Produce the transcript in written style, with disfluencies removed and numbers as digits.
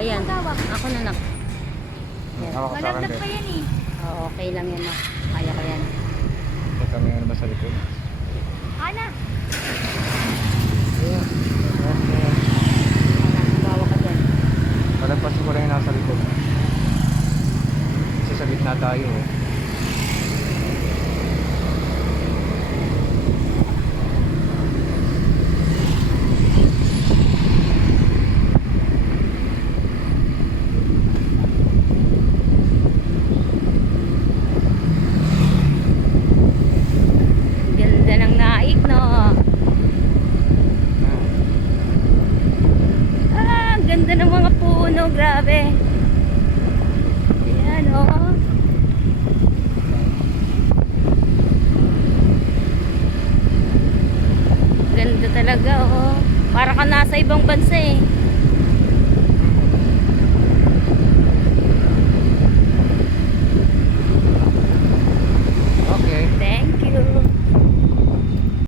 Ayan. Tawag. Ako na nak. Ayan. Hawak ka sa akin Malaglag pa din. yan eh. Oo, okay lang yan nak. Kaya ko yan. Ito kami nga naman sa likod. Ana. Ayan. Ayan. Bawa ka dyan. Palagpasin ko lang yung nasa likod. Kasi sa gitna tayo eh. Ganda ng naik, no? Ah, ganda ng mga puno. Grabe. Ayan, oh. Ganda talaga, oh. Para ka nasa ibang bansa, eh.